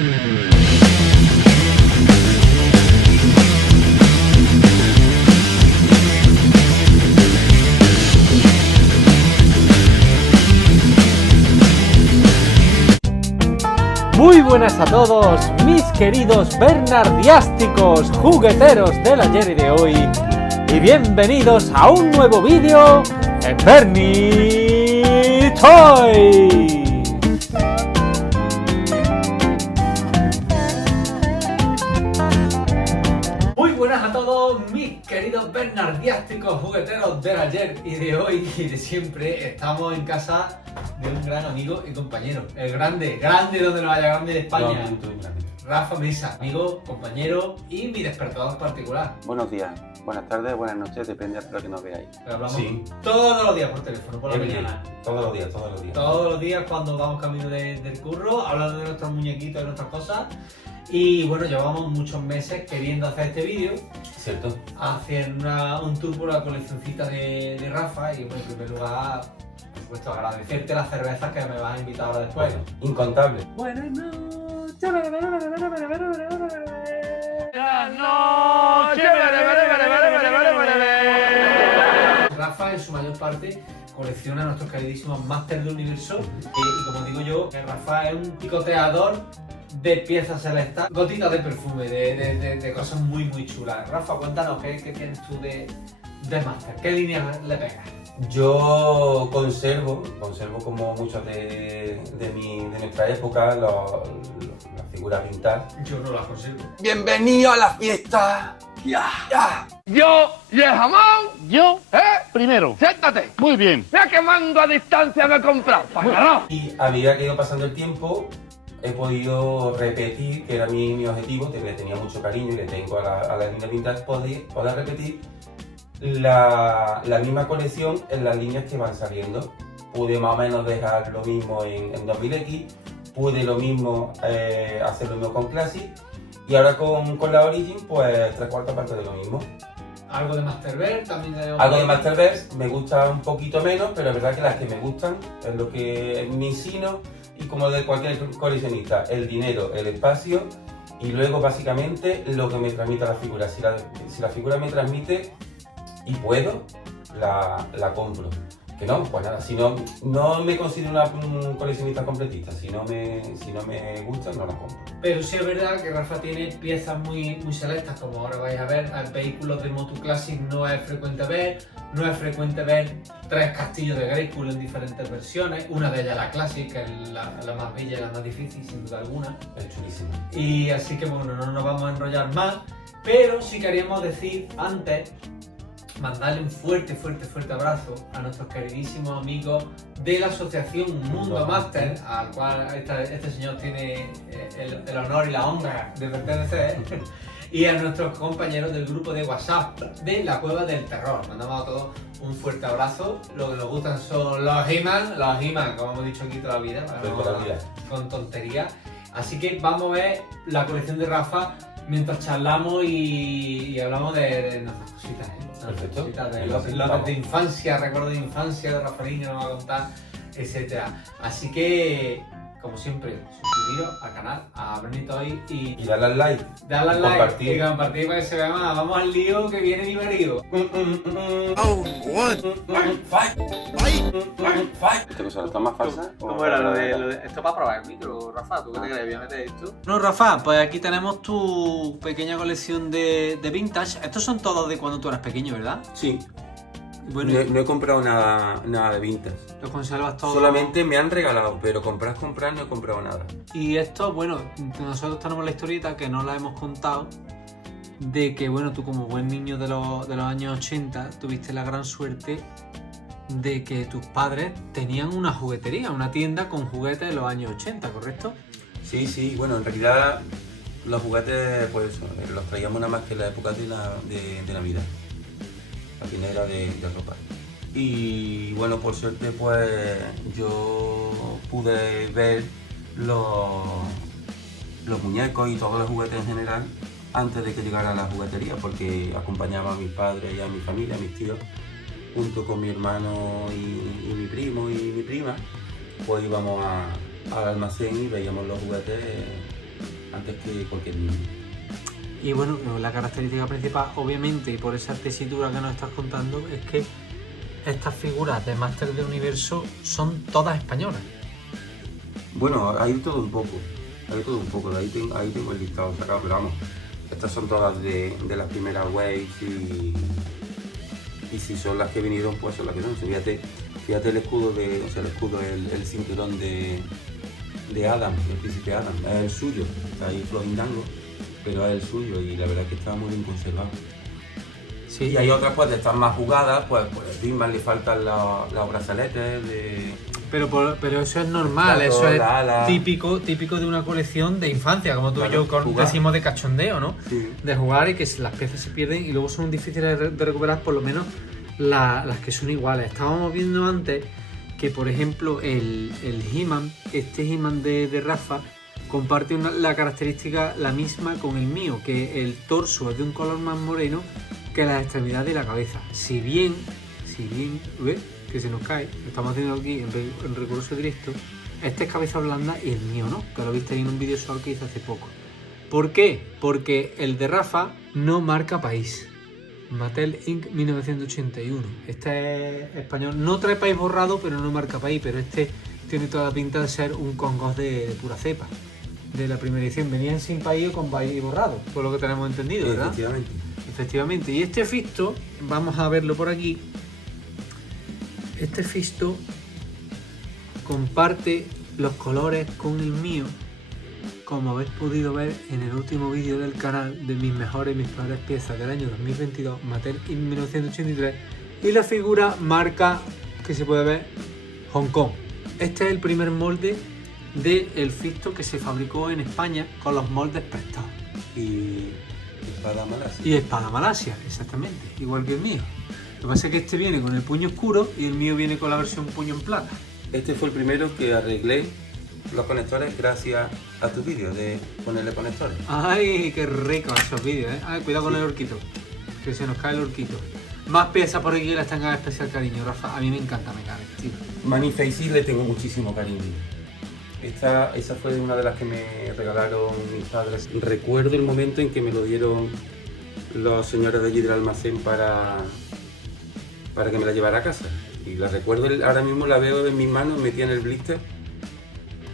Muy buenas a todos, mis queridos bernardiásticos jugueteros del ayer y de hoy, y bienvenidos a un nuevo vídeo en Bernie Toys. Muy buenas a todos, mis queridos bernardiásticos jugueteros del ayer y de hoy y de siempre. Estamos en casa de un gran amigo y compañero, el grande donde no vaya, grande de España, Rafa Mesa, amigo, compañero y mi despertador particular. Buenos días, buenas tardes, buenas noches, depende de lo que nos veáis. Pero hablamos todos los días por teléfono, por la mañana. Todos los días. Todos los días cuando vamos camino del curro, hablando de nuestros muñequitos y nuestras cosas. Y bueno, llevamos muchos meses queriendo hacer este vídeo. ¿Cierto? Hacer un tour por la coleccioncita de Rafa y bueno, en primer lugar, por supuesto, agradecerte las cervezas que me vas a invitar ahora después. Bueno, incontable. Buenas noches. Rafa en su mayor parte colecciona nuestros queridísimos Masters del Universo y como digo yo, Rafa es un picoteador de piezas celestas, gotitas de perfume, de cosas muy chulas. Rafa, cuéntanos, ¿qué tienes tú de Master? ¿Qué línea le pegas? Yo conservo como muchos de nuestra época, las figuras vintage. Yo no las conservo. ¡Bienvenido a la fiesta! ¡Ya! Yo y el jamón. Yo, primero. Siéntate. Muy bien. Mira que mando a distancia me he comprado. ¡Pagará! Y a medida que ha ido pasando el tiempo, he podido repetir, que era mi objetivo, que le tenía mucho cariño y le tengo a la línea vintage, poder repetir la misma colección en las líneas que van saliendo. Pude más o menos dejar lo mismo en 2000X, pude lo mismo hacer lo mismo con Classic y ahora con la Origin pues 3/4 parte de lo mismo. Algo de Masterverse también tenemos. Algo de Masterverse me gusta un poquito menos, pero es verdad que las que me gustan es lo que me insino y como de cualquier coleccionista, el dinero, el espacio y luego básicamente lo que me transmite la figura. Si la figura me transmite y puedo, la compro. Que no, pues nada, si no me considero un coleccionista completista, si no me gusta, no la compro. Pero sí es verdad que Rafa tiene piezas muy selectas, como ahora vais a ver, vehículos de Moto Classic no es frecuente ver 3 castillos de Grayskull en diferentes versiones, una de ellas la Classic, que es la más bella y la más difícil sin duda alguna. Es chulísimo. Y así que bueno, no nos vamos a enrollar más, pero sí queríamos decir antes, mandarle un fuerte abrazo a nuestros queridísimos amigos de la asociación Mundo Master, al cual este señor tiene el honor y la honra de pertenecer, y a nuestros compañeros del grupo de WhatsApp de la Cueva del Terror. Mandamos a todos un fuerte abrazo. Lo que nos gustan son los He-Man, como hemos dicho aquí toda la vida, con tonterías. Así que vamos a ver la colección de Rafa mientras charlamos y hablamos de nuestras cositas, Perfecto. Los de infancia, recuerdos de infancia de Rafaelino nos va a contar, etcétera. Así que, como siempre, suscribiros al canal, a Bernie Toys y darle al like. Darle al like y compartir para que se vea más. Vamos al lío que viene divertido. ¿Esta cosa está más falsa? ¿Cómo era lo de esto para probar el micro, Rafa? ¿Tú qué te crees? ¿Voy a meter esto? No, Rafa, pues aquí tenemos tu pequeña colección de vintage. Estos son todos de cuando tú eras pequeño, ¿verdad? Sí. Bueno, no he comprado nada de vintage. los conservas todos. Solamente me han regalado, pero comprar no he comprado nada. Y esto, bueno, nosotros tenemos la historieta que no la hemos contado, de que, bueno, tú como buen niño de los años 80 tuviste la gran suerte de que tus padres tenían una juguetería, una tienda con juguetes de los años 80, ¿correcto? Sí, bueno, en realidad los juguetes pues los traíamos nada más que en la época de Navidad. La tienda era de ropa. Y bueno, por suerte pues yo pude ver los muñecos y todos los juguetes en general antes de que llegara a la juguetería, porque acompañaba a mis padres y a mi familia, a mis tíos, junto con mi hermano y mi primo y mi prima, pues íbamos al almacén y veíamos los juguetes antes que cualquier niño. Y bueno, la característica principal, obviamente, y por esa tesitura que nos estás contando, es que estas figuras de Máster del Universo son todas españolas. Bueno, hay todo un poco, ahí tengo el listado sacado, pero vamos, estas son todas de las primeras waves y si son las que vinieron, pues son las que son. Fíjate el escudo, el cinturón de Adam, el príncipe Adam, es el suyo, está ahí florindando, pero es el suyo y la verdad es que está muy bien conservado. Sí. Y hay otras pues de estas más jugadas, pues Disman le faltan los brazaletes Pero eso es normal, Claro, eso es la ala. típico de una colección de infancia, como tú y yo jugar. decimos de cachondeo, ¿no? Sí. De jugar y que las piezas se pierden y luego son difíciles de recuperar, por lo menos las que son iguales. Estábamos viendo antes que, por ejemplo, el He-Man, este He-Man de Rafa, comparte la característica la misma con el mío, que el torso es de un color más moreno que las extremidades y la cabeza. Si bien, ¿ves? Que se nos cae, lo estamos haciendo aquí en recurso directo, este es cabeza blanda y el mío no, que lo viste en un vídeo solo que hice hace poco. ¿Por qué? Porque el de Rafa no marca país. Mattel Inc. 1981. Este es español, no trae país borrado, pero no marca país, pero este tiene toda la pinta de ser un congos de pura cepa. De la primera edición, venían sin país o con país borrado, por lo que tenemos entendido, ¿verdad? Efectivamente. Y este Fisto, vamos a verlo por aquí. Este Fisto comparte los colores con el mío, como habéis podido ver en el último vídeo del canal de mis peores piezas del año 2022, Mattel Inc. 1983, y la figura marca que se puede ver Hong Kong. Este es el primer molde del Fisto que se fabricó en España con los moldes prestados. Y espada malasia. Y espada malasia, exactamente, igual que el mío. Lo que pasa es que este viene con el puño oscuro y el mío viene con la versión puño en plata. Este fue el primero que arreglé los conectores gracias a tu vídeo de ponerle conectores. ¡Ay, qué rico esos vídeos, eh! Ay, cuidado con el horquito, que se nos cae el horquito. Más piezas por aquí que las tengan especial cariño, Rafa. A mí me encanta, me cae, tío. Manifacey le tengo muchísimo cariño. Esa fue una de las que me regalaron mis padres. Recuerdo el momento en que me lo dieron los señores de allí del almacén para que me la llevara a casa. Y la recuerdo, ahora mismo la veo en mis manos, metida en el blister.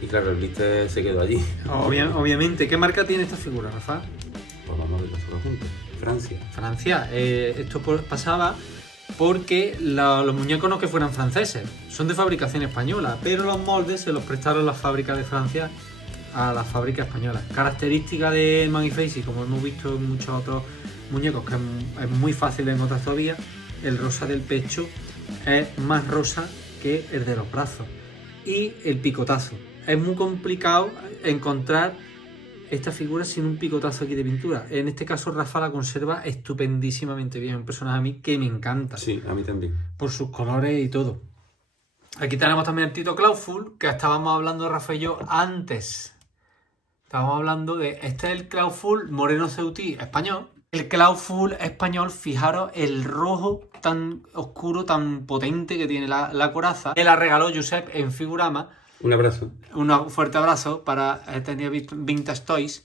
Y claro, el blister se quedó allí. Obviamente. ¿Qué marca tiene esta figura, Rafa? Pues vamos a verlo solo juntos. Francia. Francia. Esto pasaba porque los muñecos no que fueran franceses, son de fabricación española, pero los moldes se los prestaron las fábricas de Francia a las fábricas españolas. Característica de Manifacey, como hemos visto en muchos otros muñecos, que es muy fácil de encontrar todavía, el rosa del pecho es más rosa que el de los brazos. Y el picotazo. Es muy complicado encontrar esta figura sin un picotazo aquí de pintura. En este caso Rafa la conserva estupendísimamente bien. Un personaje a mí que me encanta. Sí, a mí también. Por sus colores y todo. Aquí tenemos también el Tito Clawful, que estábamos hablando de Rafa y yo antes. Estábamos hablando de... Este es el Clawful Moreno Ceutí español. El Clawful español, fijaros el rojo tan oscuro, tan potente que tiene la coraza. Me la regaló Josep en Figurama. Un abrazo. Un fuerte abrazo para tenía Vintage Toys.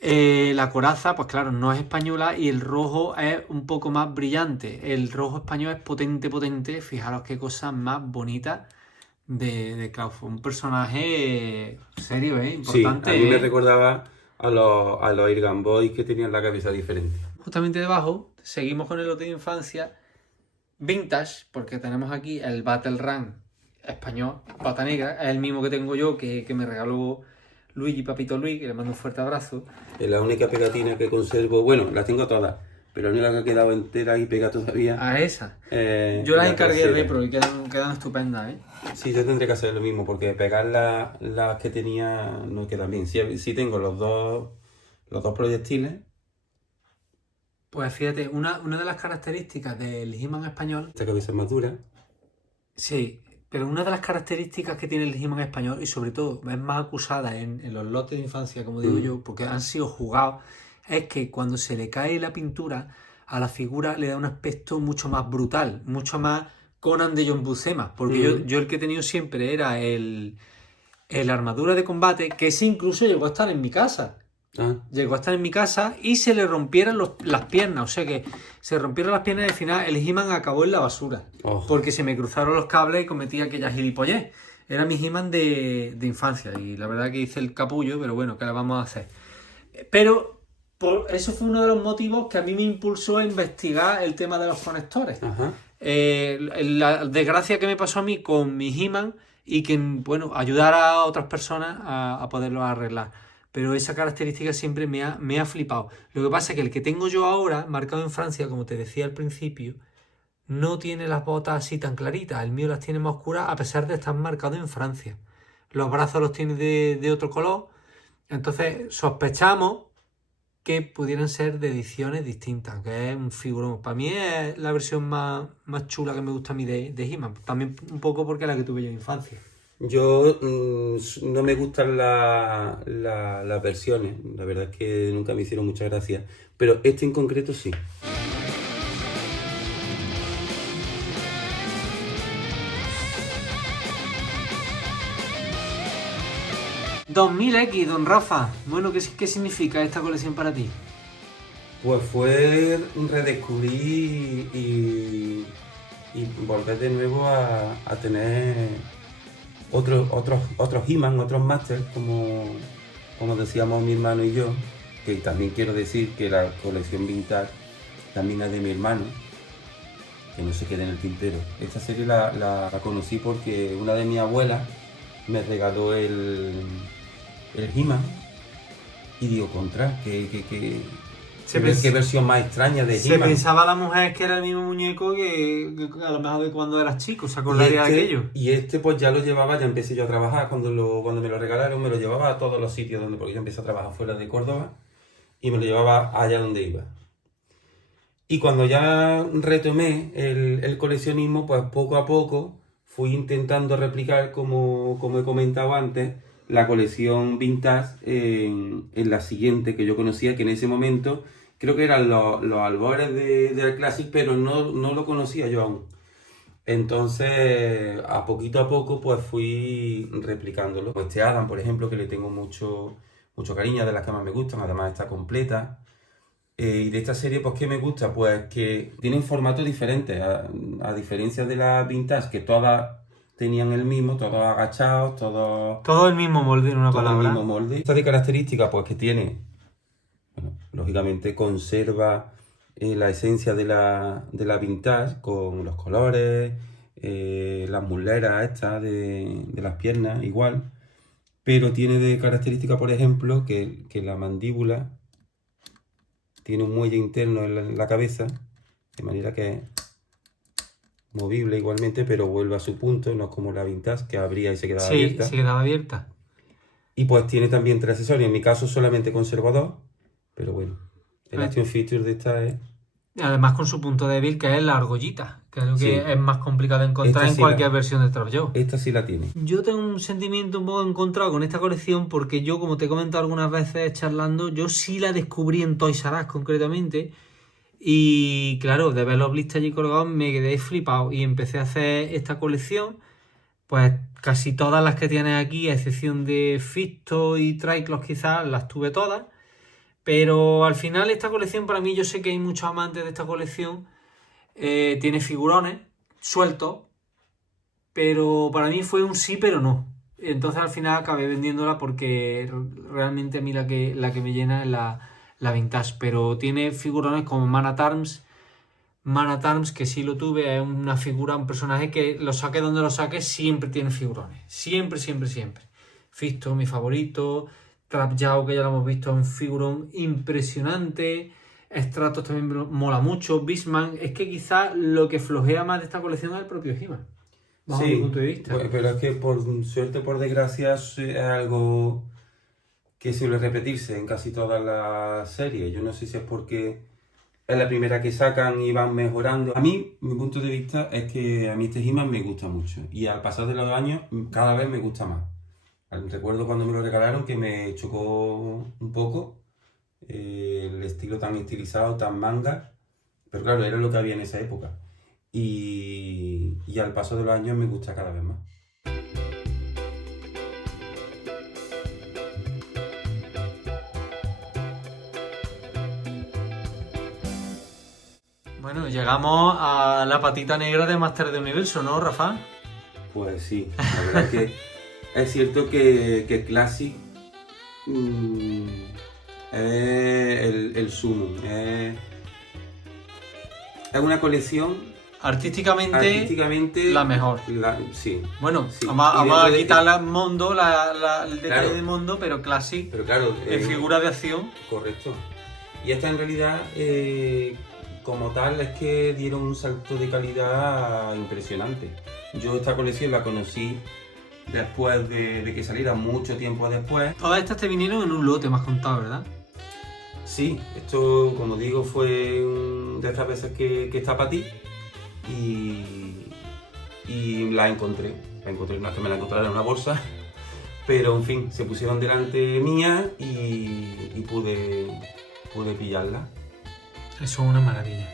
La coraza, pues claro, no es española y el rojo es un poco más brillante. El rojo español es potente. Fijaros qué cosa más bonita de Clawful. Un personaje serio, importante. Sí, a mí me recordaba a los Airgun Boys que tenían la cabeza diferente. Justamente debajo seguimos con el lote de infancia vintage, porque tenemos aquí el Battle Run español, pata negra, es el mismo que tengo yo, que me regaló Luigi, Papito Luis, que le mando un fuerte abrazo. Es la única pegatina que conservo, bueno, las tengo todas, pero la única que ha quedado entera y pega todavía. A esa. Yo las encargué de Repro y quedan estupendas, Sí, yo tendré que hacer lo mismo, porque pegar las que tenía no quedan bien. Sí tengo los dos proyectiles. Pues fíjate, una de las características del He-Man español... Esta cabeza es más dura. Sí, pero una de las características que tiene el He-Man español, y sobre todo es más acusada en los lotes de infancia, como digo yo, porque han sido jugados, es que cuando se le cae la pintura a la figura le da un aspecto mucho más brutal, mucho más Conan de John Buscema, porque yo el que he tenido siempre era el armadura de combate, que ese incluso llegó a estar en mi casa. Ah, Llegó a estar en mi casa y se le rompieron las piernas. O sea que se rompieron las piernas y al final el He-Man acabó en la basura. Oh. Porque se me cruzaron los cables y cometí aquella gilipollez. Era mi He-Man de infancia y la verdad que hice el capullo, pero bueno, ¿qué le vamos a hacer? Pero eso fue uno de los motivos que a mí me impulsó a investigar el tema de los conectores. ajá. La desgracia que me pasó a mí con mi He-Man y que, bueno, ayudar a otras personas a poderlo arreglar. Pero esa característica siempre me ha flipado. Lo que pasa es que el que tengo yo ahora, marcado en Francia, como te decía al principio, no tiene las botas así tan claritas. El mío las tiene más oscuras a pesar de estar marcado en Francia. Los brazos los tiene de otro color. Entonces sospechamos que pudieran ser de ediciones distintas, que es un figurón. Para mí es la versión más chula que me gusta a mí de He-Man. También un poco porque es la que tuve yo en infancia. Yo no me gustan las versiones, la verdad es que nunca me hicieron mucha gracia, pero este en concreto sí. 2000X, don Rafa. Bueno, ¿qué significa esta colección para ti? Pues fue redescubrir y volver de nuevo a tener otros He-Man, otros Masters, como decíamos mi hermano y yo, que también quiero decir que la colección vintage también es de mi hermano, que no se quede en el tintero. Esta serie la conocí porque una de mis abuelas me regaló el He-Man y digo, contra, qué versión más extraña de Se He-Man. pensaba la mujer que era el mismo muñeco que a lo mejor de cuando eras chico, se acordaría de aquello. Y este pues ya lo llevaba, ya empecé yo a trabajar, cuando me lo regalaron me lo llevaba a todos los sitios porque yo empecé a trabajar fuera de Córdoba y me lo llevaba allá donde iba. Y cuando ya retomé el coleccionismo, pues poco a poco fui intentando replicar, como he comentado antes, la colección vintage en la siguiente que yo conocía, que en ese momento creo que eran los albores del Classic, pero no lo conocía yo aún. Entonces, a poco, pues fui replicándolo. Este Adam, por ejemplo, que le tengo mucho cariño, de las que más me gustan, además está completa. Y de esta serie, pues, ¿qué me gusta? Pues que tienen formatos diferentes, a diferencia de las vintage, que todas tenían el mismo, todos agachados, todos... Todo el mismo molde, en una todo palabra. el mismo molde. Esta de característica, pues que tiene, bueno, lógicamente conserva la esencia de la vintage con los colores, las muleras estas de las piernas, igual. Pero tiene de característica, por ejemplo, que la mandíbula tiene un muelle interno en la cabeza, de manera que es movible igualmente, pero vuelve a su punto, no es como la vintage, que abría y se quedaba abierta. Sí, se quedaba abierta. Y pues tiene también 3 accesorios. En mi caso solamente conservo 2, pero bueno, el action feature de esta es... Además con su punto débil, que es la argollita, que es lo que Sí. es más complicado de encontrar Esta en sí cualquier versión de Trap Joe. Esta sí la tiene. Yo tengo un sentimiento un poco encontrado con esta colección porque yo, como te he comentado algunas veces charlando, yo sí la descubrí en Toys R Us concretamente. Y claro, de ver los blisters allí colgados me quedé flipado y empecé a hacer esta colección. Pues casi todas las que tienes aquí, a excepción de Fisto y Triclops quizás, las tuve todas. Pero al final esta colección, para mí, yo sé que hay muchos amantes de esta colección. Tiene figurones sueltos, pero para mí fue un sí, pero no. Entonces al final acabé vendiéndola porque realmente a mí la que me llena es la vintage. Pero tiene figurones como Man at Arms. Man at Arms, que sí lo tuve, es una figura, un personaje que lo saque donde lo saque, siempre tiene figurones. Siempre. Fisto, mi favorito. Trap Jaw, que ya lo hemos visto, es un figurón impresionante. Stratos también me mola mucho. Beastman, es que quizás lo que flojea más de esta colección es el propio He-Man, bajo mi punto de vista. Pero es que por suerte o por desgracia es algo que suele repetirse en casi todas las series. Yo no sé si es porque es la primera que sacan y van mejorando. A mí, mi punto de vista es que a mí este He-Man me gusta mucho y al pasar de los años cada vez me gusta más. Recuerdo cuando me lo regalaron que me chocó un poco el estilo tan estilizado, tan manga, pero claro, era lo que había en esa época. Y al paso de los años me gusta cada vez más. Bueno, llegamos a la patita negra de Máster de Universo, ¿no, Rafa? Pues sí, la verdad es que es cierto que Classic es el sumum, es una colección Artísticamente la mejor. Sí. Bueno, sí. vamos a quitar el Mondo, el detalle Claro. de Mondo, pero Classic Pero claro, en figura de acción. correcto. Y esta en realidad, como tal, es que dieron un salto de calidad impresionante. Yo esta colección la conocí después de que saliera, mucho tiempo después. Todas estas te vinieron en un lote, me has contado, ¿verdad? Sí, esto, como digo, fue de estas veces que está para ti y la encontré. No es que me la encontrara en una bolsa, pero en fin, se pusieron delante mía y pude pillarla. Son una maravilla.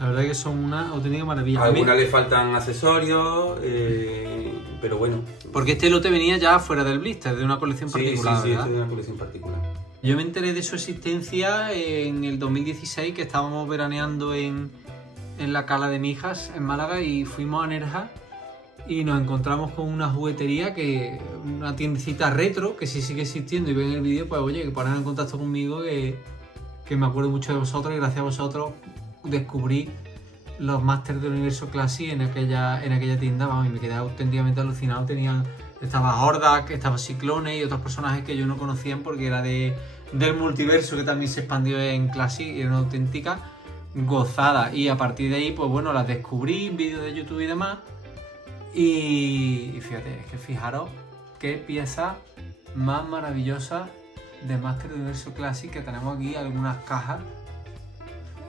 La verdad que son una auténtica maravilla. A algunas le faltan accesorios, pero bueno. Porque este lote venía ya fuera del blister, de una colección particular, Sí, ¿verdad? esto es de una colección particular. Yo me enteré de su existencia en el 2016, que estábamos veraneando en la cala de Mijas, en Málaga, y fuimos a Nerja y nos encontramos con una juguetería, una tiendecita retro, que sí sigue existiendo, y ven el vídeo, pues oye, que ponen en contacto conmigo, que me acuerdo mucho de vosotros, y gracias a vosotros descubrí los Masters del Universo Classic en aquella tienda, vamos, y me quedé auténticamente alucinado. Estaba Hordak, estaba Ciclone y otros personajes que yo no conocía porque era del multiverso, que también se expandió en Classic, y era una auténtica gozada. Y a partir de ahí, pues bueno, las descubrí en vídeos de YouTube y demás. Y fíjate, es que fijaros qué pieza más maravillosa de Master del Universo Classic, que tenemos aquí algunas cajas.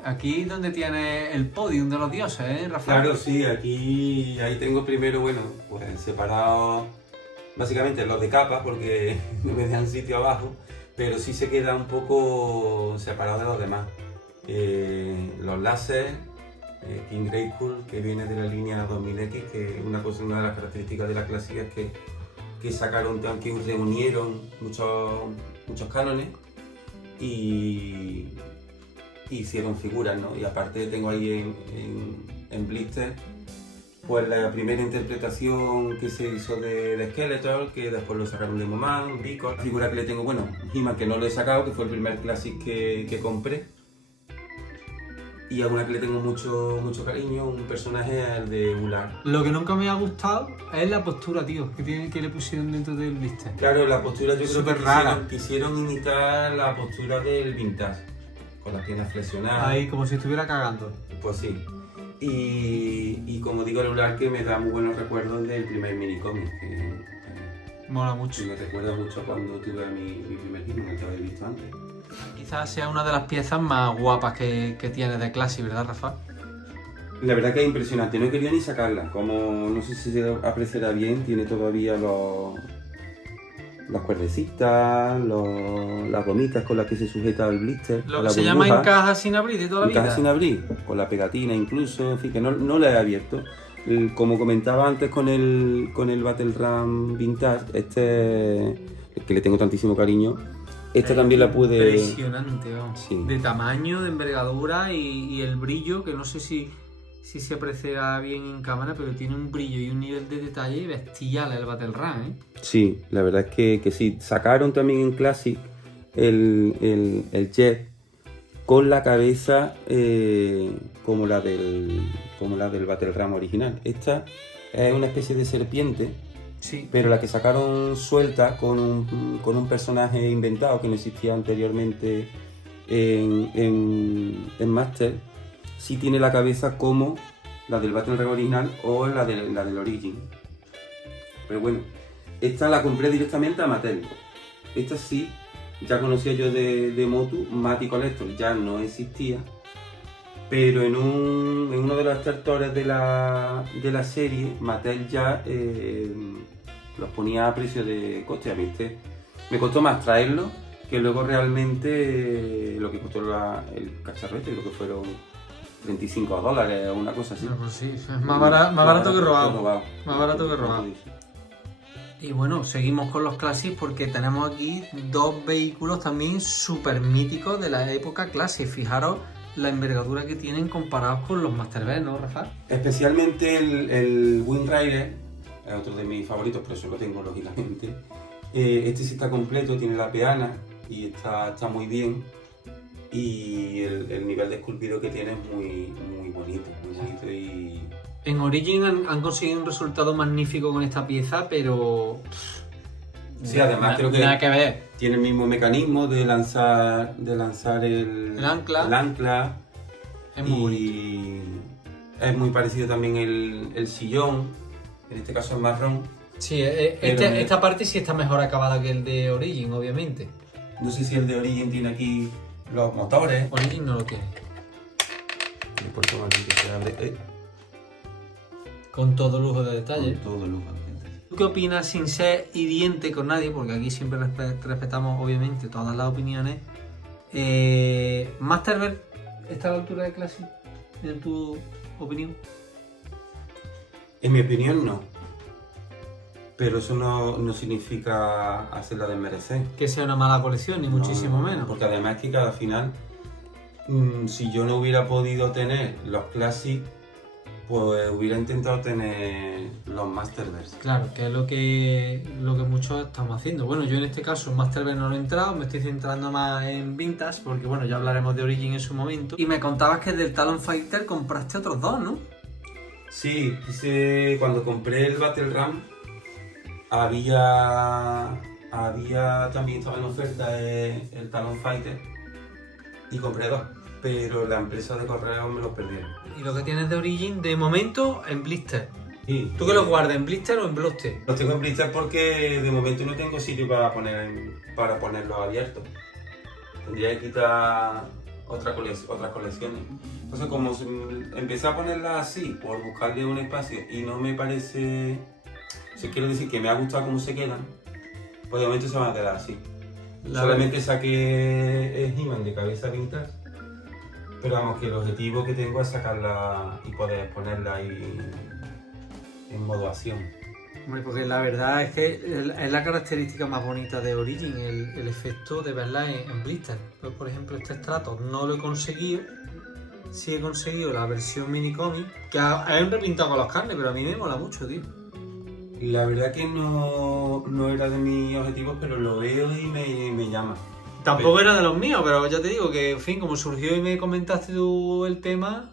Aquí donde tiene el podium de los dioses, ¿eh, Rafael? Claro, sí, ahí tengo primero, bueno, pues separado básicamente los de capa, porque no me dejan sitio abajo, pero sí se queda un poco separado de los demás. Los láser, King Grayskull, que viene de la línea 2000X, que una de las características de la clásica es que sacaron, que reunieron muchos cánones y hicieron figuras, ¿no? Y aparte tengo ahí en blister pues la primera interpretación que se hizo de Skeletor, que después lo sacaron de Moman, Vico. La figura que le tengo, bueno, He-Man, que no lo he sacado, que fue el primer Classic que compré. Y alguna que le tengo mucho cariño, un personaje es el de Ular. Lo que nunca me ha gustado es la postura, tío, que le pusieron dentro del blister. Claro, la postura yo Súper creo que rara. quisieron imitar la postura del vintage, con las piernas flexionadas. Ahí, como si estuviera cagando. Pues sí. Y como digo, el Ular que me da muy buenos recuerdos del primer minicómic, que Mola mucho. me recuerda mucho cuando tuve mi primer He-Man, que habéis visto antes. Quizás sea una de las piezas más guapas que tienes de Classic, ¿verdad, Rafa? La verdad que es impresionante, no he querido ni sacarla, como no sé si se apreciará bien, tiene todavía las cuerdecitas, las gomitas con las que se sujeta el blister. Lo a que la se llama burbuja. en caja sin abrir de toda la En caja vida. sin abrir, con la pegatina incluso, en fin, que no la he abierto. Como comentaba antes con el Battle Ram Vintage, que le tengo tantísimo cariño, también la pude... Impresionante, vamos. Sí. De tamaño, de envergadura y el brillo, que no sé si se apreciará bien en cámara, pero tiene un brillo y un nivel de detalle bestial el Battle Ram, ¿eh? Sí, la verdad es que sí. Sacaron también en Classic el Jet con la cabeza como la del Battle Ram original. Esta es una especie de serpiente, Sí. pero la que sacaron suelta con un personaje inventado que no existía anteriormente en Master, sí tiene la cabeza como la del Battle Ram original o la del Origin. Pero bueno, esta la compré directamente a Mattel. Esta sí, ya conocía yo de Motu, Matty Collector ya no existía, pero en uno de los extractores de la serie, Mattel ya los ponía a precio de coste. A mí me costó más traerlo que luego realmente lo que costó el cacharro creo que fueron $35 o una cosa así. Pues sí, es más barato que robado. Más barato que robado. Y bueno, seguimos con los Classic porque tenemos aquí dos vehículos también súper míticos de la época Classic. Fijaros la envergadura que tienen comparados con los Masterverse, ¿no, Rafa? Especialmente el Wind Rider, es otro de mis favoritos, por eso lo tengo lógicamente. Este sí está completo, tiene la peana y está muy bien. Y el nivel de esculpido que tiene es muy bonito y... En Origin han conseguido un resultado magnífico con esta pieza, pero... Sí, además creo que nada que ver. Tiene el mismo mecanismo de lanzar el ancla. Es muy bonito. Es muy parecido también el sillón, en este caso es marrón. Sí, esta parte sí está mejor acabada que el de Origin, obviamente. No sé si el de Origin tiene aquí los motores. Origin no lo tiene. Con todo lujo de detalle. Con todo lujo de detalle. ¿Tú qué opinas, sin ser hiriente con nadie, porque aquí siempre respetamos obviamente todas las opiniones? ¿Masterverse está a la altura de Classic, en tu opinión? En mi opinión no. Pero eso no significa hacerla desmerecer. Que sea una mala colección, ni muchísimo menos. Porque además es que cada final, si yo no hubiera podido tener los Classic, pues hubiera intentado tener los Masterverse. Claro, que es lo que muchos estamos haciendo. Bueno, yo en este caso en Masterverse no lo he entrado, me estoy centrando más en Vintage, porque bueno, ya hablaremos de Origin en su momento. Y me contabas que del Talon Fighter compraste otros dos, ¿no? Sí, cuando compré el Battle Ram, había también estaba en oferta el Talon Fighter y compré dos, pero la empresa de correo me los perdieron. Y lo que tienes de Origin, de momento, en blister. Sí, ¿Tú que los guardas, en blister o en bloste? Los tengo en blister porque de momento no tengo sitio para ponerlos abiertos. Tendría que quitar otras colecciones. Entonces, como empecé a ponerlas así, por buscarle un espacio y no me parece... quiero decir que me ha gustado cómo se quedan, pues de momento se van a quedar así. Solamente saqué el He-Man de cabeza Vintage, pero vamos, que el objetivo que tengo es sacarla y poder ponerla ahí en modo acción. Hombre, porque la verdad es que es la característica más bonita de Origin, el efecto de verla en blister. Pues, por ejemplo, este Stratos no lo he conseguido. Sí he conseguido la versión mini cómic, que han repintado con los carnes, pero a mí me mola mucho, tío. La verdad que no era de mis objetivos, pero lo veo y me llama. Tampoco era de los míos, pero ya te digo que, en fin, como surgió y me comentaste tú el tema,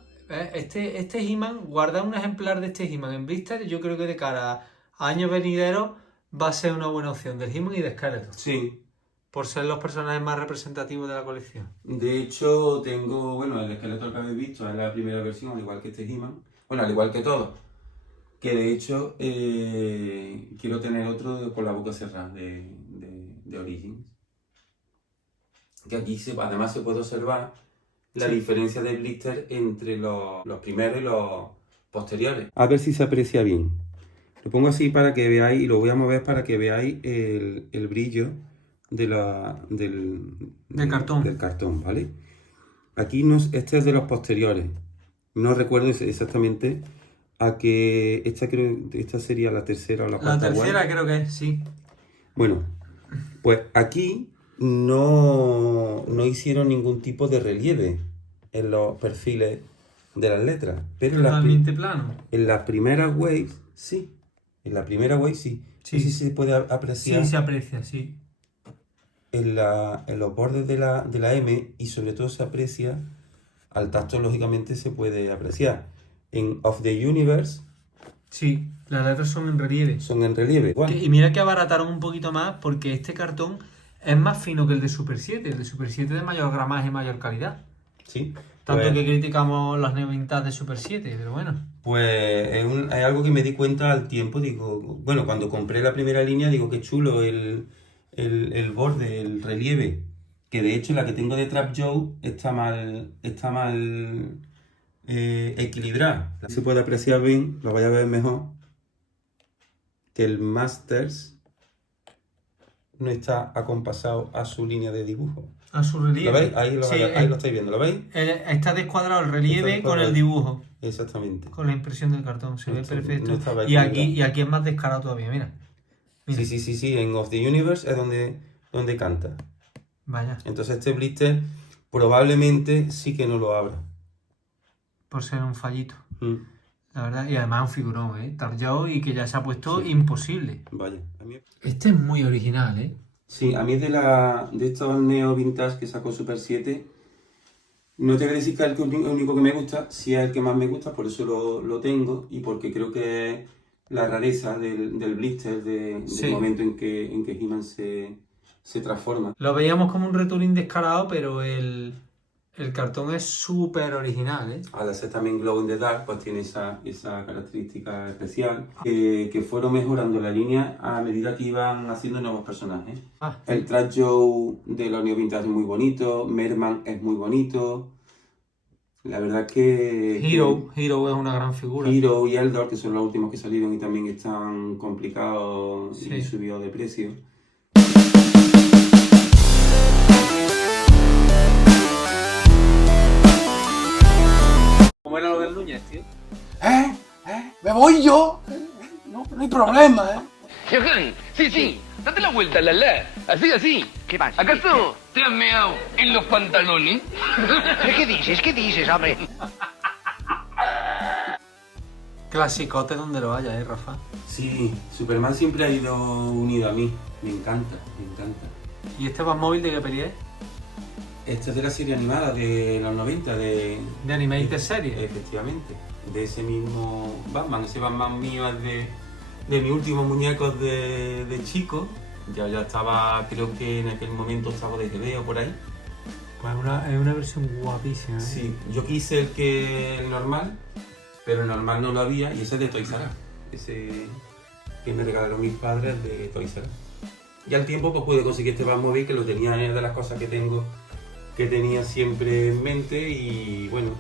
este He-Man, guardar un ejemplar de este He-Man en blister, yo creo que de cara a años venideros va a ser una buena opción, del He-Man y de Skeletor. Sí. Por ser los personajes más representativos de la colección. De hecho, tengo, el Skeletor que habéis visto es la primera versión, al igual que este He-Man. Bueno, al igual que todo. Que de hecho, quiero tener otro con la boca cerrada de Origins. Que aquí además se puede observar la diferencia de blister entre los primeros y los posteriores. A ver si se aprecia bien. Lo pongo así para que veáis, y lo voy a mover para que veáis el brillo del cartón, ¿vale? Aquí este es de los posteriores. No recuerdo exactamente a que esta sería la tercera o la cuarta. La tercera creo que es, sí. Bueno, pues aquí no hicieron ningún tipo de relieve en los perfiles de las letras. Pero totalmente plano. En las primeras waves, sí. En la primera wave, sí. Sí, sí se puede apreciar. Sí, se aprecia, sí. En los bordes de la M, y sobre todo se aprecia, al tacto lógicamente se puede apreciar. En Of the Universe... Sí, las letras son en relieve. Son en relieve. Bueno. Y mira que abarataron un poquito más porque este cartón es más fino que el de Super 7. El de Super 7 de mayor gramaje y mayor calidad. Sí. Tanto que criticamos las neovintage de Super 7, pero bueno. Pues es algo que me di cuenta al tiempo. Digo, bueno, cuando compré la primera línea, digo, qué chulo el borde, el relieve. Que de hecho la que tengo de Trap Joe está mal equilibrada. Se puede apreciar bien, lo vais a ver mejor, que el Masters no está acompasado a su línea de dibujo. A su relieve. ¿Lo veis? Ahí lo estáis viendo, ¿lo veis? Está descuadrado el relieve con el dibujo. Exactamente. Con la impresión del cartón, se ve perfecto. No y aquí es más descarado todavía, mira. Sí, en Of the Universe es donde canta. Vaya. Entonces este blister probablemente sí que no lo abra. Por ser un fallito. Mm, La verdad, y además un figurón, tallado y que ya se ha puesto Sí. imposible. Vaya, a mí... Este es muy original, Sí, a mí es de estos neo vintage que sacó Super 7. No te voy a decir que es el único que me gusta, sí es el que más me gusta, por eso lo tengo y porque creo que es la rareza del blister, Sí. del momento en que He-Man se transforma. Lo veíamos como un retooling descarado, pero el cartón es súper original, Al hacer también Glow in the Dark, pues tiene esa característica especial, que fueron mejorando la línea a medida que iban haciendo nuevos personajes. El Trash Joe de la Neo Vintage es muy bonito, Merman es muy bonito. La verdad que... Hero es una gran figura. Hero y Eldor, que son los últimos que salieron y también están complicados Sí. y subidos de precio. ¿Cómo era lo del Núñez, tío? ¿Me voy yo? No hay problema, Sí, date la vuelta, Lala. Así. ¿Qué pasa? ¿Acaso te has meado en los pantalones? ¿Qué dices, hombre? Clasicote donde lo haya, Rafa. Sí, Superman siempre ha ido unido a mí. Me encanta. ¿Y este Batmóvil de qué peli es? Esta es de la serie animada de los 90, ¿De Animated Series? Efectivamente, de ese mismo Batman. Ese Batman mío es de mis últimos muñecos de chico. Ya estaba, creo que en aquel momento estaba de GB o por ahí. Pues es una versión guapísima, Sí, yo quise el normal, pero el normal no lo había y ese es de Toys R Us. Ese que me regalaron mis padres de Toys R Us. Y al tiempo pues pude conseguir este Batmobile, que lo tenía, es de las cosas que tenía siempre en mente. Y bueno,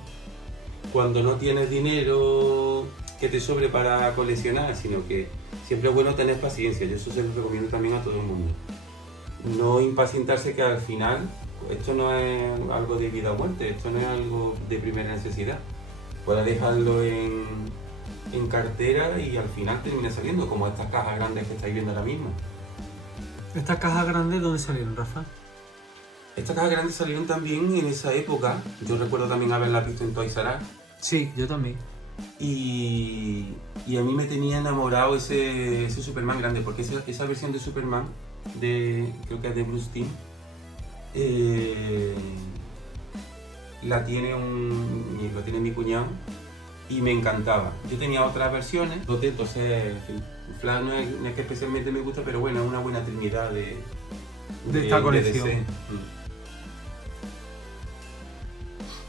cuando no tienes dinero que te sobre para coleccionar, sino que siempre es bueno tener paciencia. Yo eso se lo recomiendo también a todo el mundo. No impacientarse, que al final esto no es algo de vida o muerte, esto no es algo de primera necesidad. Puedes dejarlo en cartera y al final termina saliendo, como estas cajas grandes que estáis viendo ahora mismo. ¿Estas cajas grandes dónde salieron, Rafa? Estas cajas grandes salieron también en esa época. Yo recuerdo también haberlas visto en Toys R Us. Sí, yo también. Y a mí me tenía enamorado ese Superman grande, porque esa versión de Superman, creo que es de Bruce Timm, la tiene mi cuñado y me encantaba. Yo tenía otras versiones, entonces en fin, Flash no es que especialmente me gusta, pero bueno, es una buena trinidad de esta colección. DC.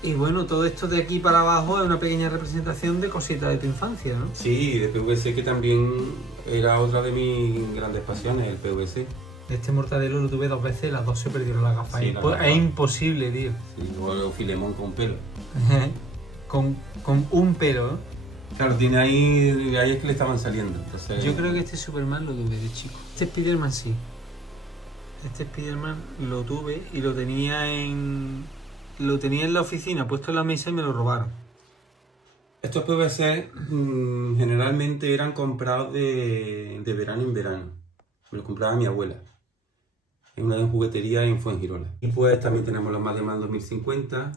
Y bueno, todo esto de aquí para abajo es una pequeña representación de cositas de tu infancia, ¿no? Sí, de PVC, que también era otra de mis grandes pasiones, el PVC. Este mortadelo lo tuve 2 veces, las 2 se perdieron las gafas. Sí, Es las gafas. Es imposible, tío. Sí, o Filemón con pelo. con un pelo, ¿eh? Claro, tiene ahí es que le estaban saliendo. Entonces... Yo creo que este Superman lo tuve de chico. Este Spiderman sí. Este Spiderman lo tuve y lo tenía en la oficina, puesto en la mesa y me lo robaron. Estos PVC generalmente eran comprados de verano en verano. Me los compraba mi abuela en una juguetería en Fuengirola. Y pues también tenemos los Madman 2050.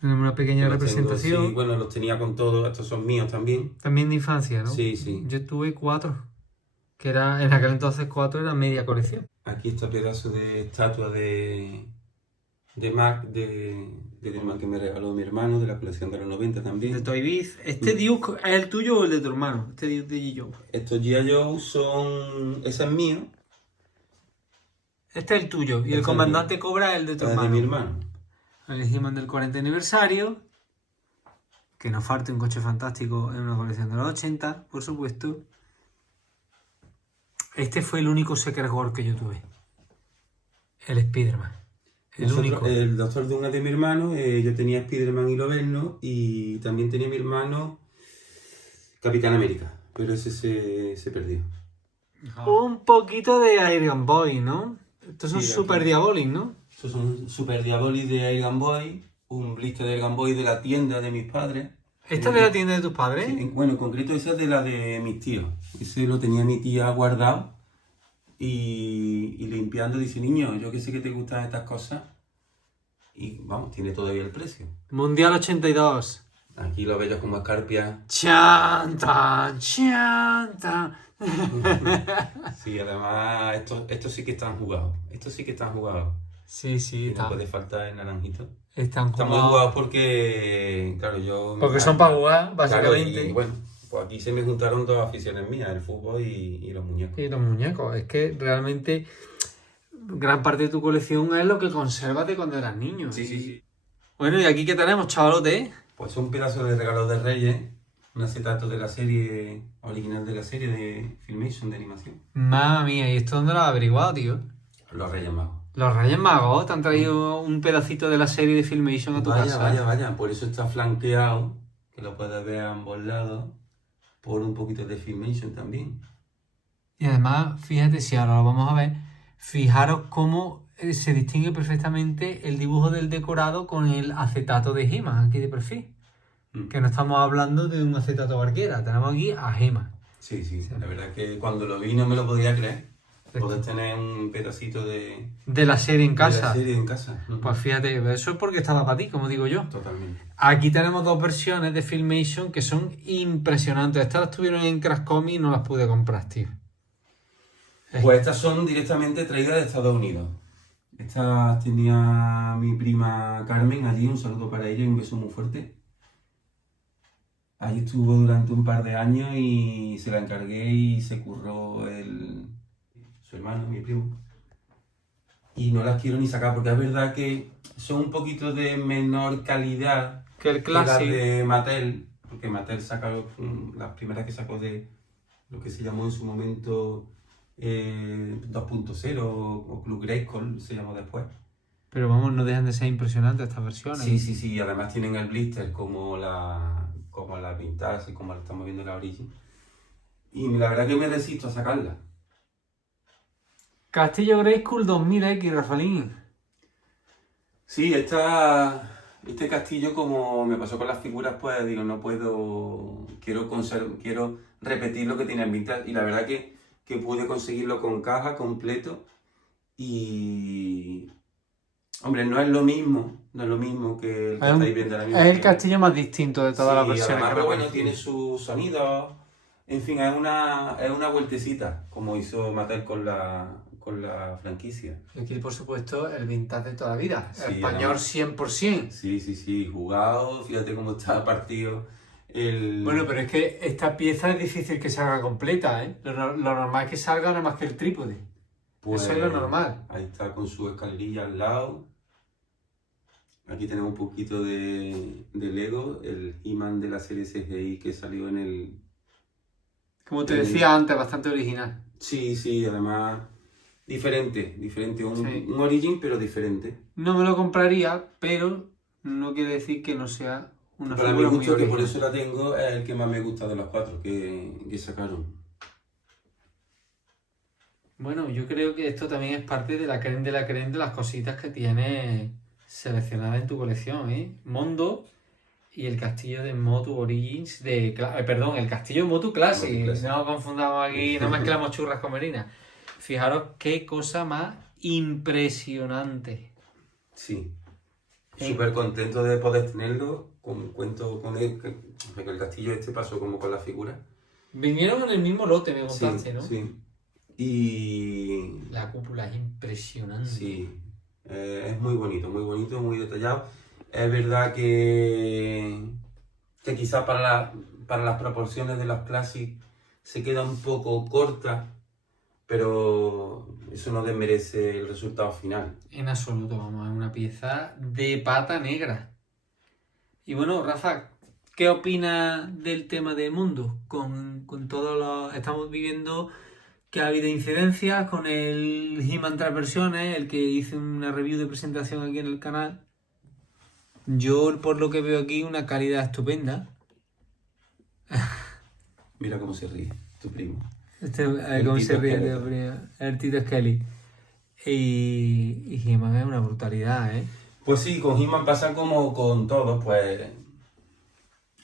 Tenemos una pequeña Los tengo, representación. sí, bueno, los tenía con todo. Estos son míos también. También de infancia, ¿no? Sí, sí. Yo tuve 4. Que era, en aquel entonces 4 era media colección. Aquí está pedazo de estatua de Mark, del man que me regaló mi hermano, de la colección de los 90 también. De Toy Biz. ¿Este Duke es el tuyo o el de tu hermano? Este Duke de G. Joe. Estos G.I. Joe son... Ese es mío. Este es el tuyo. Y Este el es comandante mío. Cobra es el de tu Es hermano. de mi hermano. El He-Man del 40 aniversario. Que nos falte un coche fantástico en una colección de los 80, por supuesto. Este fue el único Secret War que yo tuve. El Spider-Man. El único. El Doctor Doom es de mi hermano. Yo tenía Spider-Man y Loverno. Y también tenía mi hermano Capitán América. Pero ese se perdió. Un poquito de Iron Boy, ¿no? Estos son Sí, Super aquí. Diabolic, ¿no? Estos son Super Diabolic de Iron Boy. Un blister de Iron Boy de la tienda de mis padres. ¿Esta es de la tienda de tus padres? Sí, bueno, en concreto esa es de la de mis tíos. Ese lo tenía mi tía guardado y limpiando. Dice, niño, yo que sé que te gustan estas cosas. y vamos, tiene todavía el precio. Mundial 82. Aquí lo bellos como escarpia. Chanta, chanta. Sí, además, estos sí que están jugados. Estos sí que están jugados. Sí, sí, Y no puede faltar el naranjito. están Están muy jugados porque, claro, yo... Porque son para jugar, Claro, básicamente. y bueno, pues aquí se me juntaron dos aficiones mías, el fútbol y los muñecos. Y los muñecos. Es que realmente gran parte de tu colección es lo que conservas de cuando eras niño. Sí, sí, sí. Bueno, ¿y aquí qué tenemos, chavalote? Pues un pedazo de regalo de Reyes, un acetato de la serie original de la serie de Filmation, de animación. Mamma mía, ¿y esto dónde lo has averiguado, tío? Los Reyes Magos. Los Reyes Magos te han traído un pedacito de la serie de Filmation a tu Vaya, casa. vaya, por eso está flanqueado, que lo puedes ver a ambos lados, por un poquito de Filmation también. Y además, fíjate, si ahora lo vamos a ver, fijaros cómo se distingue perfectamente el dibujo del decorado con el acetato de He-Man aquí de perfil. Que no estamos hablando de un acetato cualquiera, tenemos aquí a He-Man. Sí, la verdad que cuando lo vi no me lo podía creer. Poder tener un pedacito de De la serie en casa. de la serie en casa. Pues fíjate, eso es porque estaba para ti, como digo yo. Totalmente. Aquí tenemos dos versiones de Filmation que son impresionantes. Estas las tuvieron en Crash Comics y no las pude comprar, tío. Pues estas son directamente traídas de Estados Unidos. Estas tenía mi prima Carmen allí, un saludo para ella y un beso muy fuerte. Allí estuvo durante un par de años y se la encargué y se curró su hermano, mi primo. Y no las quiero ni sacar porque es verdad que son un poquito de menor calidad Que el que las clásico. de Mattel, porque Mattel saca las primeras que sacó de lo que se llamó en su momento 2.0 o Club Grayskull se llamó después. Pero vamos, no dejan de ser impresionantes estas versiones. Sí, además tienen el blister como la Vintage y como la estamos viendo en la Origin. Y la verdad que me resisto a sacarla. Castillo Grayskull 2000X, Rafaelín. Sí, este castillo, como me pasó con las figuras, pues digo, no puedo, quiero repetir lo que tiene en Vintage. Y la verdad que pude conseguirlo con caja, completo. Y... Hombre, no es lo mismo que el que estáis viendo ahora mismo. Es el castillo más distinto de todas las versiones además, que pero me bueno, aparecen. tiene su sonido. En fin, es una vueltecita, como hizo Mattel con la franquicia. Y aquí, por supuesto, el vintage de toda la vida. Sí, Español además. 100%. Sí, jugado, fíjate cómo está partido. Bueno, pero es que esta pieza es difícil que salga completa, ¿eh? Lo normal es que salga nada más que el trípode. Pues, eso es lo normal. Ahí está con su escalerilla al lado. Aquí tenemos un poquito de Lego, el He-Man de la serie CGI que salió en el... Como te decía antes, bastante original. Sí, además diferente, Sí. un Origin pero diferente. No me lo compraría, pero no quiere decir que no sea una Para mi figura muy gusto, que por original. eso la tengo, es el que más me gusta de los cuatro que sacaron. Bueno, yo creo que esto también es parte de la crème de las cositas que tienes seleccionadas en tu colección, ¿eh? Mondo y el castillo de Motu Origins perdón, el castillo de Motu Classic. Motu Classic. No confundamos aquí, no mezclamos churras con merinas. Fijaros qué cosa más impresionante. Sí. Súper contento de poder tenerlo. Cuento con él, que el castillo este pasó como con la figura. Vinieron en el mismo lote, me contaste, ¿no? Sí. Y La cúpula es impresionante. sí, es muy bonito, muy detallado. Es verdad que quizás para las proporciones de los Classic se queda un poco corta, pero eso no desmerece el resultado final. En absoluto, vamos, es una pieza de pata negra. Y bueno, Rafa, ¿qué opinas del tema de Mundo? Con todos los... Estamos viviendo que ha habido incidencias con el He-Man 3 versiones, el que hice una review de presentación aquí en el canal. Yo, por lo que veo aquí, una calidad estupenda. Mira cómo se ríe tu primo. Cómo Tito se ríe, Skeletor. tío, el Tito Skelly. Y He-Man es una brutalidad, ¿eh? Pues sí, con He-Man pasa como con todos, pues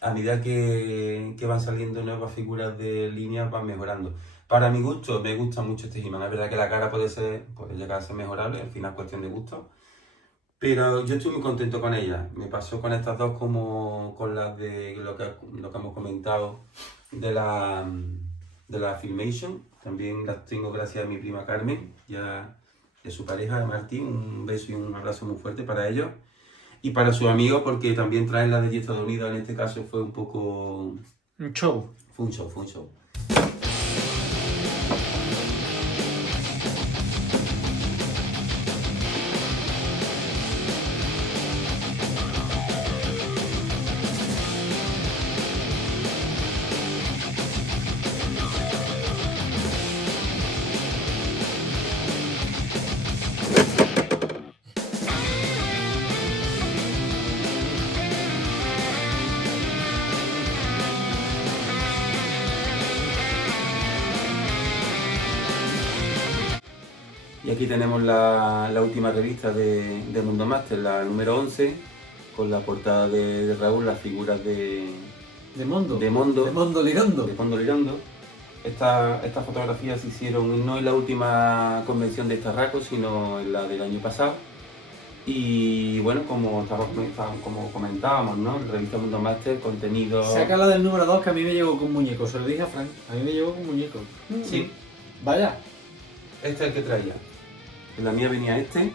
a medida que van saliendo nuevas figuras de línea van mejorando. Para mi gusto, me gusta mucho este He-Man. Es verdad que la cara puede llegar a ser mejorable, al final es cuestión de gusto. Pero yo estoy muy contento con ellas. Me pasó con estas dos como con las de lo que hemos comentado de la Filmation. También las tengo gracias a mi prima Carmen y a su pareja Martín. Un beso y un abrazo muy fuerte para ellos. Y para sus amigos, porque también traen la de Estados Unidos. En este caso fue un poco... Un show. Fue un show, fue un show. Y aquí tenemos la última revista de Mundo Máster, la número 11, con la portada de Raúl, las figuras de Mondo. De Mondo. De Mondo Lirondo. De Mondo Lirondo. Estas fotografías se hicieron no en la última convención de Starraco, sino en la del año pasado. Y bueno, como comentábamos, ¿no? La revista Mundo Máster, contenido... Saca la del número 2 que a mí me llegó con muñeco, se lo dije a Frank. A mí me llegó con muñeco. Sí. Vaya. Este es el que traía. En la mía venía este.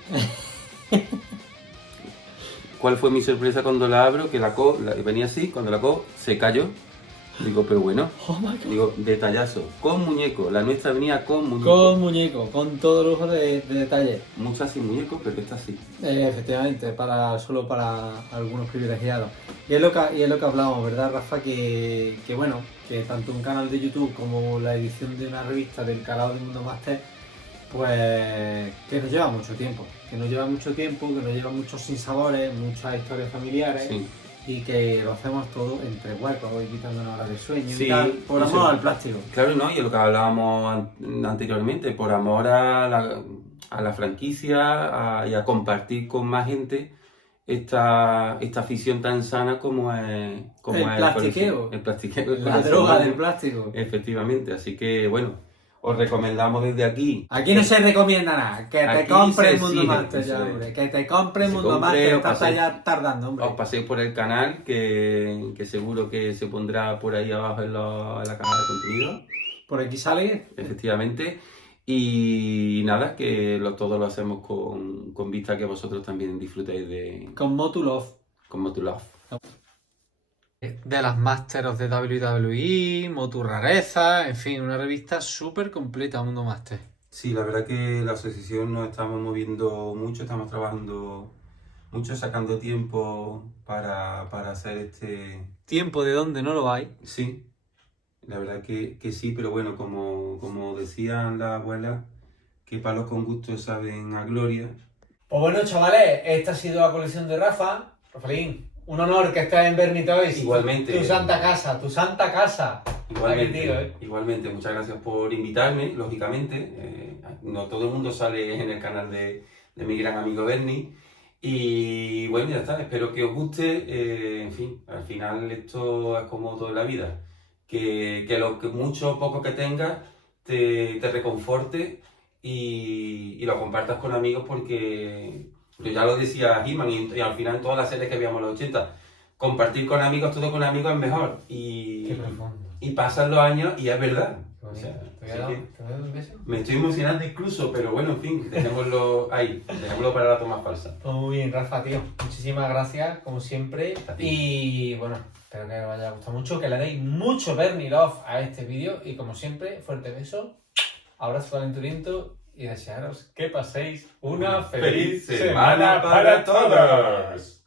¿Cuál fue mi sorpresa cuando la abro? Que venía así, cuando la cojo se cayó. Digo, pero bueno. Oh my God. Digo, detallazo. Con muñeco. La nuestra venía con muñeco. Con muñeco, con todo lujo de detalle. Muchas sin muñeco, pero esta sí. Efectivamente, solo para algunos privilegiados. Y es lo que hablamos, ¿verdad, Rafa? Que bueno, que tanto un canal de YouTube como la edición de una revista del calado de Mundo Máster, pues que nos lleva mucho tiempo. Que nos lleva muchos sinsabores, muchas historias familiares. Sí. Y que lo hacemos todo entre huecos y quitándonos horas de sueño Sí, y tal, por amor al plástico. Claro, ¿no? Y lo que hablábamos anteriormente, por amor a la franquicia y a compartir con más gente esta afición tan sana como es El plastiqueo. El plastiqueo. La droga del plástico. Efectivamente, así que bueno, os recomendamos desde aquí. Aquí no se recomienda nada, que te Aquí compre se el Mundo exige, Máster ya, eso es. hombre. Que te compre el Se Mundo compre Máster, o estás pase. ya tardando, hombre. Os paséis por el canal, que seguro que se pondrá por ahí abajo en la caja de contenido. Por aquí sale. Efectivamente. Y nada, que todo lo hacemos con vista a que vosotros también disfrutéis Con Motulov. con Motulove. De las Masters de WWE, Motu Rareza, en fin, una revista súper completa, Mundo Máster. Sí, la verdad que la asociación nos estamos moviendo mucho, estamos trabajando mucho, sacando tiempo para hacer este... Tiempo de donde no lo hay. Sí, la verdad que sí, pero bueno, como decían las abuelas, que palos con gusto saben a gloria. Pues bueno, chavales, esta ha sido la colección de Rafa. Rafaelín, un honor que estés en Bernie Toys. Igualmente. Tu santa casa, tu santa casa. Igualmente, Aquí, tío, igualmente, muchas gracias por invitarme, lógicamente. No todo el mundo sale en el canal de mi gran amigo Bernie. Y bueno, ya está, espero que os guste. En fin, al final esto es como toda la vida. Que lo que mucho o poco que tengas te reconforte y lo compartas con amigos porque ya lo decía He-Man y al final en todas las series que veíamos en los 80, compartir con amigos, todo con amigos es mejor. Qué profundo. Y pasan los años y es verdad. O sea, ¿Te así voy que a dar un beso? me estoy emocionando incluso, pero bueno, en fin, dejémoslo ahí, dejémoslo para la toma falsa. Pues muy bien, Rafa, tío. Muchísimas gracias, como siempre. A ti. Y bueno, espero que os haya gustado mucho, que le deis mucho Bernie Love a este vídeo. Y como siempre, fuerte beso, abrazo calenturiento y desearos que paséis una feliz semana para todos.